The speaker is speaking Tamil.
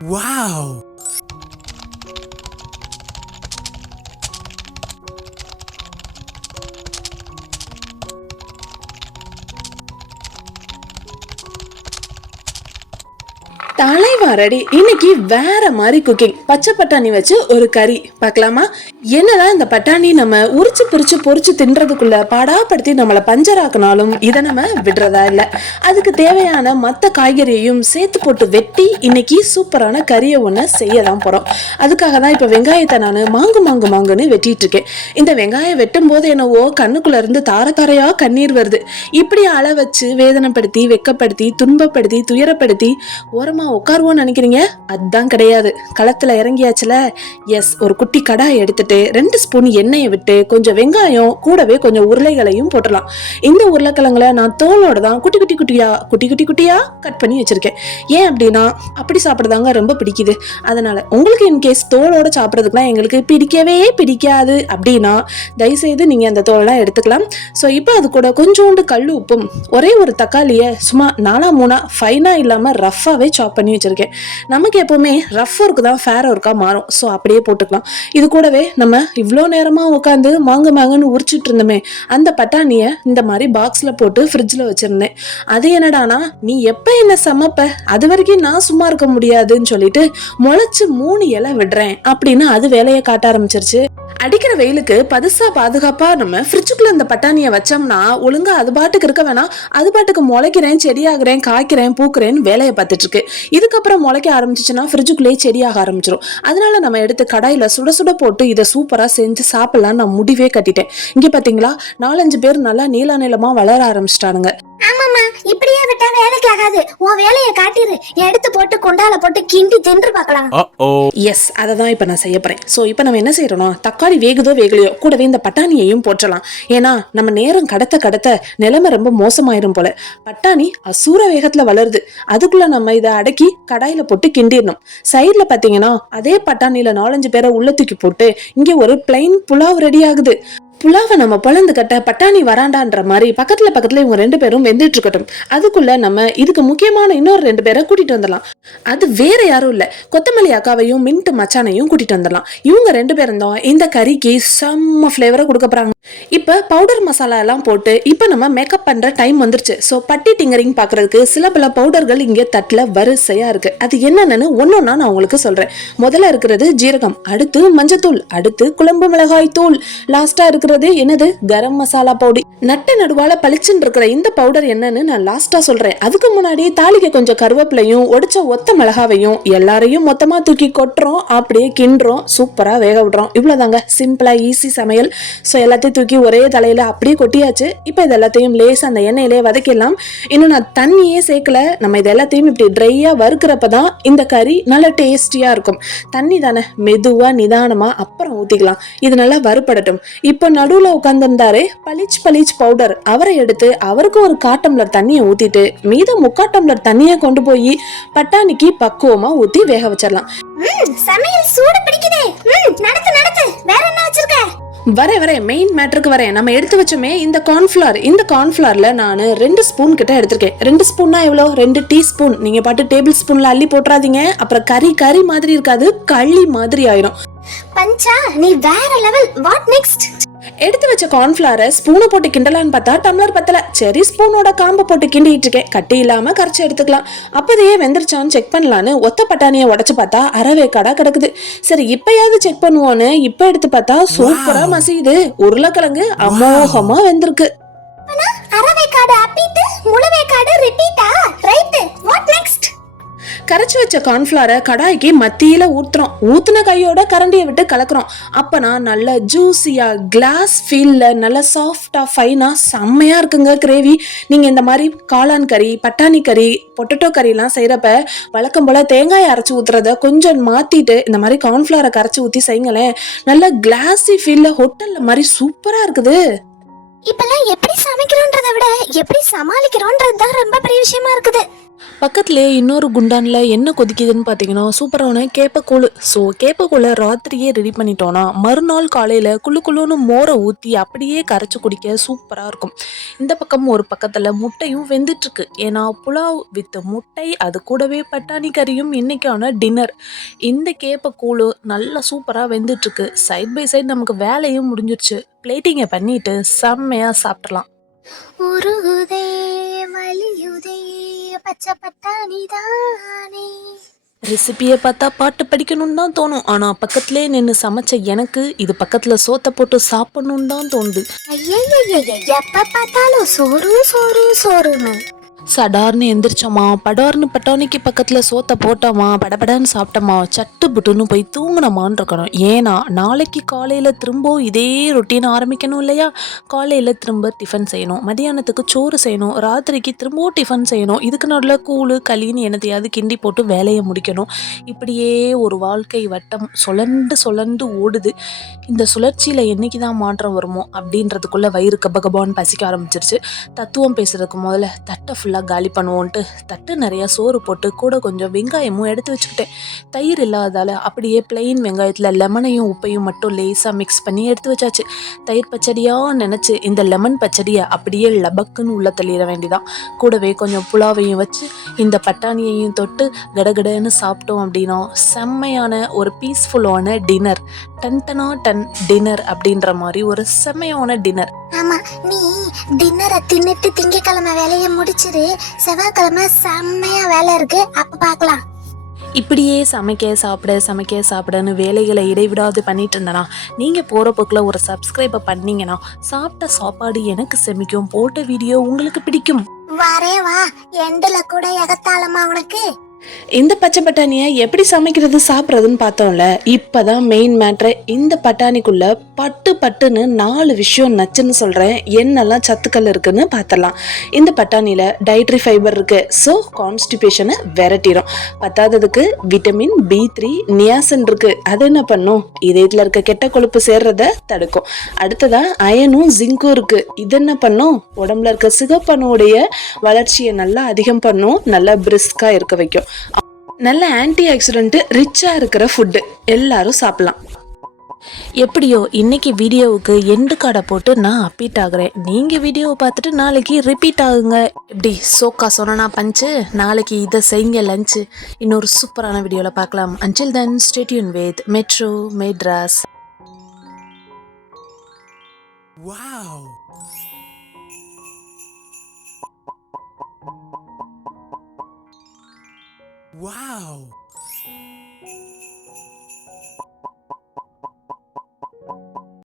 Wow! தலைவாரடி இன்னைக்கு வேற மாதிரி குக்கிங். பச்சை பட்டாணி வச்சு ஒரு கறி பார்க்கலாமா? என்னதான் இந்த பட்டாணி நம்ம உரிச்சு பிரிச்சு பொரிச்சு தின்றதுக்குள்ள பாடாப்படுத்தி நம்மளை பஞ்சராக்கினாலும் இதை நம்ம விடுறதா இல்லை. அதுக்கு தேவையான மற்ற காய்கறியையும் சேர்த்து போட்டு வெட்டி இன்னைக்கு சூப்பரான கறியை ஒன்று செய்ய தான் போறோம். அதுக்காக தான் இப்போ வெங்காயத்தை நான் மாங்குன்னு வெட்டிட்டு இருக்கேன். இந்த வெங்காயம் வெட்டும் போது என்னவோ கண்ணுக்குள்ள இருந்து தார தாரையா கண்ணீர் வருது. இப்படி அள வச்சு வேதனைப்படுத்தி வெக்கப்படுத்தி துன்பப்படுத்தி துயரப்படுத்தி ஓரமா உட்காருவோன்னு நினைக்கிறீங்க? அதுதான் கிடையாது. களத்துல இறங்கியாச்சுல. எஸ், ஒரு குட்டி கடாயை எடுத்துட்டு 2 ஸ்பூன் எண்ணெயை விட்டு கொஞ்சம் வெங்காயம் கூடவே கொஞ்சம் உருளைகளையும் போட்டுடலாம். இந்த உருளைக்கிழங்குல நான் தோலோட தான் குட்டி குட்டியா கட் பண்ணி வச்சிருக்கேன். ஏன் அப்படின்னா அப்படி சாப்பிடுறதாங்க ரொம்ப பிடிக்குது. அதனால உங்களுக்கு இன்கேஸ் தோலோட சாப்பிட்றதுக்குலாம் எங்களுக்கு பிடிக்கவே பிடிக்காது அப்படின்னா தயவுசெய்து நீங்க அந்த தோலெல்லாம் எடுத்துக்கலாம். ஸோ இப்போ அது கூட கொஞ்சோண்டு கல் உப்பும் ஒரே ஒரு தக்காளியை சும்மா 4-3 ஃபைனா இல்லாம ரஃபாவே சாப் பண்ணி வச்சிருக்கேன். நமக்கு எப்பவுமே ரஃப் ஒர்க்கு தான் ஃபேர் ஒர்க்கா மாறும். ஸோ அப்படியே போட்டுக்கலாம். இது கூடவே நம்ம இவ்வளோ நேரமா உட்காந்து மாங்குன்னு உரிச்சிட்டு இருந்தோமே அந்த பட்டாணியை இந்த மாதிரி பாக்ஸ்ல போட்டு ஃப்ரிட்ஜில் வச்சிருந்தேன். அது என்னடானா, நீ எப்ப என்ன சமைப்ப, அது வரைக்கும் நான் சும்மா இருக்க முடியாதுன்னு சொல்லிட்டு முளைச்சு 3 இலை விடுறேன் அப்படின்னு அது வேலையை காட்ட ஆரம்பிச்சிருச்சு. அடிக்கிற வெயிலுக்கு பதுசா பாதுகாப்பா நம்ம ஃப்ரிட்ஜுக்குள்ள இந்த பட்டாணியை வச்சோம்னா ஒழுங்கா அது பாட்டுக்கு இருக்க வேணாம், அது பாட்டுக்கு முளைக்கிறேன், செடியாகிறேன், காய்க்கிறேன், பூக்குறேன்னு வேலையை பார்த்துட்டு இருக்கு. இதுக்கப்புறம் முளைக்க ஆரம்பிச்சிச்சுன்னா ஃப்ரிட்ஜுக்குள்ளேயே செடியாக ஆரம்பிச்சிடும். அதனால நம்ம எடுத்து கடாயில சுட சுட போட்டு இதை சூப்பரா செஞ்சு சாப்பிடலாம் நான் முடிவே கட்டிட்டேன். இங்க பாத்தீங்களா 4-5 பேர் நல்லா நீளமா வளர ஆரம்பிச்சிட்டானுங்க. ஆமாமா, இப்படியே விட்டா வேலைக்கு ஆகாது. உன் வேலையை காட்டிரு, எடுத்து போட்டு குண்டால போட்டு கிண்டி தின்று பார்க்கலாம். எஸ், அதை தான் இப்போ நான் செய்ய போறேன். ஸோ இப்போ நம்ம என்ன செய்யறோம்னா, தக்காளி வேகுதோ வேகலையோ கூடவே இந்த பட்டாணியையும் போற்றலாம். ஏன்னா நம்ம நேரம் கடத்த நிலைமை ரொம்ப மோசமாயிரும் போல. பட்டாணி அசூர வேகத்துல வளருது. அதுக்குள்ள நம்ம இதை அடக்கி கடாயில போட்டு கிண்டிடணும். சைட்ல பாத்தீங்கன்னா அதே பட்டாணியில 4-5 பேரை உள்ள தூக்கி போட்டு இங்கே ஒரு பிளைன் புலாவ் ரெடி ஆகுது. புலாவை நம்ம பொழந்து கட்ட பட்டாணி வராண்டான்ற மாதிரி பக்கத்துல இவங்க 2 பேரும் வெந்துட்டு இருக்கட்டும். அதுக்குள்ள நம்ம இதுக்கு முக்கியமான இன்னொரு 2 பேரை கூட்டிட்டு வந்துடலாம். அது வேற யாரும் இல்ல, கொத்தமல்லி அக்காவையும் மின்ட் மச்சானையும் கூட்டிட்டு வந்துடலாம். இவங்க 2 பேரும் தான் இந்த கறிக்கு செம்ம ஃபிளேவரை கொடுக்க போறாங்க. இப்ப பவுடர் மசாலா எல்லாம் போட்டு இப்ப நம்ம மேக்கப் பண்ற டைம் வந்துருச்சு. ஸோ பட்டி டிங்கரிங் பாக்குறதுக்கு சில பல பவுடர்கள் இங்க தட்டுல வரிசையா இருக்கு. அது என்னன்னு ஒன்னொன்னா நான் உங்களுக்கு சொல்றேன். முதல்ல இருக்கிறது ஜீரகம், அடுத்து மஞ்சத்தூள், அடுத்து குழம்பு மிளகாய் தூள், லாஸ்டா இருக்கிறது என்னது கரம் மசாலா பவுடர். நட்ட நடுவால பளிச்சுன்னு இருக்கிற இந்த பவுடர் என்னன்னு நான் லாஸ்டா சொல்றேன். அதுக்கு முன்னாடி தாளிக்க கொஞ்சம் கருவேப்பிலையும் ஒடிச்ச ஒத்த மிளகாவையும் எல்லாரையும் மொத்தமா தூக்கி கொட்டுறோம், அப்படியே கிண்டுறோம், சூப்பரா வேக விடுறோம். இவ்வளவுதாங்க, சிம்பிளா ஈஸி சமையல். ஸோ எல்லாத்தையும் தூக்கி ஒரே தலையில அப்படியே கொட்டியாச்சு. இப்போ இது எல்லாத்தையும் லேசா அந்த எண்ணெயிலே வதக்கிடலாம். இன்னும் நான் தண்ணியே சேர்க்கல. நம்ம இது எல்லாத்தையும் இப்படி ட்ரையா வறுக்கிறப்பதான் இந்த கறி நல்ல டேஸ்டியா இருக்கும். தண்ணி தானே, மெதுவா நிதானமா அப்புறம் ஊத்திக்கலாம். இது நல்லா வறுபடட்டும். இப்போ நடுவுல உட்கார்ந்திருந்தாரு பளிச் பவுடர், அவரை எடுத்து அவருக்கு ஒரு 1/4 டம்ளர் தண்ணியை ஊத்திட்டு மீத 3/4 டம்ளர் தண்ணியை கொண்டு போய் பட்டாணிக்கு பக்குவமா ஊத்தி வேக வச்சிடலாம். சமையல் சூடு பிடிக்குதே. நடத்து வேற என்ன வச்சிருக்க? வரேன் மெயின் மேட்டருக்கு வரேன். நம்ம எடுத்து வச்சோமே இந்த கார்ன்ஃபிளவர், இந்த கார்ன்ஃபிளவர்ல நான் 2 ஸ்பூன் கிட்ட எடுத்திருக்கேன். 2 ஸ்பூன்னா எவ்வளோ? 2 டீஸ்பூன். நீங்க பாட்டு டேபிள் ஸ்பூன்ல அள்ளி போட்டுறாதீங்க. அப்புறம் கறி மாதிரி இருக்காது, களி மாதிரி ஆயிரும். பஞ்சா, நீ வேற லெவல். What next? எடுத்து வச்ச கார்ன்ஃபிளவரை ஸ்பூனை போட்டு கிண்டலான்னு பார்த்தா டம்ளர் பத்தல. சரி, ஸ்பூனோட காம்பை போட்டு கிண்டிட்டு இருக்கேன். கட்டி இல்லாம கரைச்சி எடுத்துக்கலாம். அப்பதையே வெந்துருச்சான்னு செக் பண்ணலான்னு ஒத்த பட்டாணியை உடைச்சு பார்த்தா அரைவேக்காடா கிடக்குது. சரி, இப்பயாவது செக் பண்ணுவோன்னு இப்ப எடுத்து பார்த்தா சூப்பரா மசியுது. உருளைக்கிழங்கு அமோகமா வெந்திருக்கு. அரைவேக்காடு அப்பிட்டு முழுவேக்காடு ரிப்பீட்டா? Right, what next? கரைச்சி வச்ச கார்ன்ஃபிளவரை கடாய்க்கு மத்தியில ஊத்துறோம். ஊத்துன கையோட கரண்டியை விட்டு கலக்குறோம். அப்பனா நல்ல ஜூசியா கிளாஸ் ஃபீல்ல நல்ல சாஃப்டா ஃபைனா செம்மையா இருக்குங்க கிரேவி. நீங்க இந்த மாதிரி காளான் கறி, பட்டாணி கறி, பொட்டேட்டோ கறி எல்லாம் செய்யறப்ப வழக்கம் போல தேங்காய் அரைச்சு ஊத்துறத கொஞ்சம் மாத்திட்டு இந்த மாதிரி கார்ன்ஃபிளவரை கரைச்சி ஊத்தி செய்யுங்களேன். நல்ல கிளாஸி ஃபீல்ல ஹோட்டல்ல மாதிரி சூப்பரா இருக்குது. இப்பெல்லாம் எப்படி சமைக்கிறோன்றதை விட எப்படி சமாளிக்கிறோன்றது தான் ரொம்ப பெரிய விஷயமா இருக்குது. பக்கத்துலேயே இன்னொரு குண்டான்ல என்ன கொதிக்குதுன்னு பார்த்தீங்கன்னா சூப்பரான கேப்பக்கூழ். ஸோ கேப்பக்கூழை ராத்திரியே ரெடி பண்ணிட்டோன்னா மறுநாள் காலையில் குளு குளுன்னு மோரை ஊற்றி அப்படியே கரைச்சி குடிக்க சூப்பராக இருக்கும். இந்த பக்கம் ஒரு பக்கத்தில் முட்டையும் வெந்துட்டுருக்கு. ஏன்னா புலாவ் வித் முட்டை, அது கூடவே பட்டாணி கறியும் இன்னைக்கான டின்னர். இந்த கேப்பக்கூழ் நல்லா சூப்பராக வெந்துட்டுருக்கு. சைட் பை சைடு நமக்கு வேலையும் முடிஞ்சிருச்சு. பிளேட்டிங்கை பண்ணிட்டு செம்மையாக சாப்பிட்றலாம். உருகுதே வலியுதே பச்சை பட்டாணி தானே. ரெசிபியை பார்த்தா பாட்டு படிக்கணும்னு தான் தோணும். ஆனால் பக்கத்துலேயே நின்று சமைச்ச எனக்கு இது பக்கத்தில் சோத்தை போட்டு சாப்பிடணுன்னு தான் தோணுது. ஐயையையைய, எப்ப பார்த்தாலும் சோறு சோறு சோறுன்னு. சடார்னு எந்திரிச்சோமா, படார்னு பட்டாணிக்கு பக்கத்தில் சோத்தை போட்டோமா, படபடன்னு சாப்பிட்டோமா, சட்டு புட்டுன்னு போய் தூங்கினோமான்னு இருக்கணும். ஏன்னா நாளைக்கு காலையில் திரும்ப இதே ரொட்டீன் ஆரம்பிக்கணும் இல்லையா? காலையில் திரும்ப டிஃபன் செய்யணும், மதியானத்துக்கு சோறு செய்யணும், ராத்திரிக்கு திரும்பவும் டிஃபன் செய்யணும், இதுக்கு நடுவில் கூழு களின்னு என்னத்தையாவது கிண்டி போட்டு வேலையை முடிக்கணும். இப்படியே ஒரு வாழ்க்கை வட்டம் சுழண்டு சுழண்டு ஓடுது. இந்த சுழற்சியில் என்னைக்கு தான் மாற்றம் வருமோ அப்படின்றதுக்குள்ளே வயிறு கபகபான்னு பசிக்க ஆரம்பிச்சிருச்சு. தத்துவம் பேசுறதுக்கு முதல்ல தட்டை ஃபுல்லாக காலி பண்ணுவோன்ட்டு தட்டு நிறையா சோறு போட்டு கூட கொஞ்சம் வெங்காயமும் எடுத்து வச்சுக்கிட்டேன். தயிர் இல்லாதால் அப்படியே பிளெயின் வெங்காயத்தில் லெமனையும் உப்பையும் மட்டும் லேசாக மிக்ஸ் பண்ணி எடுத்து வச்சாச்சு. தயிர் பச்சடியாக நினச்சி இந்த லெமன் பச்சடியை அப்படியே லபக்குன்னு உள்ள தள்ளிட வேண்டிதான். கூடவே கொஞ்சம் புலாவையும் வச்சு இந்த பட்டாணியையும் தொட்டு கடகடன்னு சாப்பிட்டோம் அப்படின்னா செம்மையான ஒரு பீஸ்ஃபுல்லான டின்னர். டன்டனா டன் டின்னர் அப்படின்ற மாதிரி ஒரு செம்மையான டின்னர். ஆமா, நீ டின்னரை தின்னுட்டு திங்கக்கிழமை வேலையை முடிச்சிரு. செவ்வாய்க்கிழமை செம்மையா வேலை இருக்கு, அப்ப பார்க்கலாம். இப்படியே சமைக்க சாப்பிடன்னு வேலைகளை இடைவிடாது பண்ணிட்டு இருந்தேனா, நீங்கள் போகிற போக்கில் ஒரு சப்ஸ்கிரைபை பண்ணீங்கன்னா சாப்பிட்ட சாப்பாடு எனக்கு செமிக்கும், போட்ட வீடியோ உங்களுக்கு பிடிக்கும். வரே வா, எண்டுல கூட எகத்தாளமா உனக்கு. இந்த பச்சை பட்டாணியை எப்படி சமைக்கிறது சாப்பிட்றதுன்னு பார்த்தோம்ல. இப்போதான் மெயின் மேட்ரு. இந்த பட்டாணிக்குள்ள பட்டுன்னு 4 விஷயம் நச்சுன்னு சொல்கிறேன். என்னெல்லாம் சத்துக்கள் இருக்குன்னு பார்த்துடலாம். இந்த பட்டாணியில் டயட்ரி ஃபைபர் இருக்குது. ஸோ கான்ஸ்டிபேஷனை விரட்டிடும். பத்தாததுக்கு விட்டமின் B3 நியாசின் இருக்குது. அது என்ன பண்ணும்? இதயத்தில் இருக்க கெட்ட கொழுப்பு சேர்றதை தடுக்கும். அடுத்ததான் அயனும் ஜிங்கும் இருக்குது. இது என்ன பண்ணும்? உடம்புல இருக்க சிகப்பணுடைய வளர்ச்சியை நல்லா அதிகம் பண்ணும், நல்லா பிரிஸ்காக இருக்க வைக்கும். நல்ல ஆன்டி ஆக்சிடென்ட் ரிச்சா இருக்கிற ஃபுட்டு எல்லாரும் சாப்பிடலாம். எப்படியோ இன்னைக்கு வீடியோவுக்கு எண்டு கார்டை போட்டு நான் அப்பீட் ஆகுறேன். நீங்கள் வீடியோவை பார்த்துட்டு நாளைக்கு ரிப்பீட் ஆகுங்க. இப்படி சோக்கா சொன்னா பஞ்சு. நாளைக்கு இதை செய்யுங்க லஞ்சு. இன்னொரு சூப்பரான வீடியோவில் பார்க்கலாம். Until then stay tune with metro Madras. Wow!